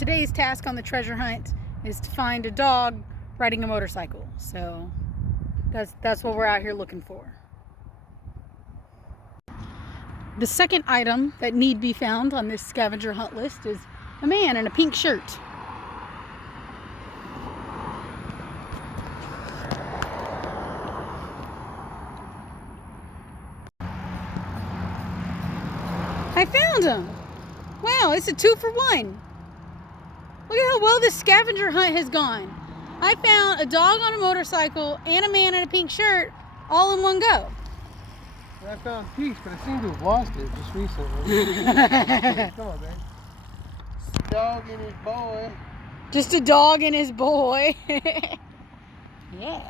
today's task on the treasure hunt is to find a dog riding a motorcycle. So that's what we're out here looking for. The second item that need be found on this scavenger hunt list is a man in a pink shirt. I found him! Wow, it's a 2 for 1. Look at how well this scavenger hunt has gone. I found a dog on a motorcycle and a man in a pink shirt all in one go. I found peace, but I seem to have lost it just recently. Come on, babe. Dog and his boy. Just a dog and his boy. Yeah.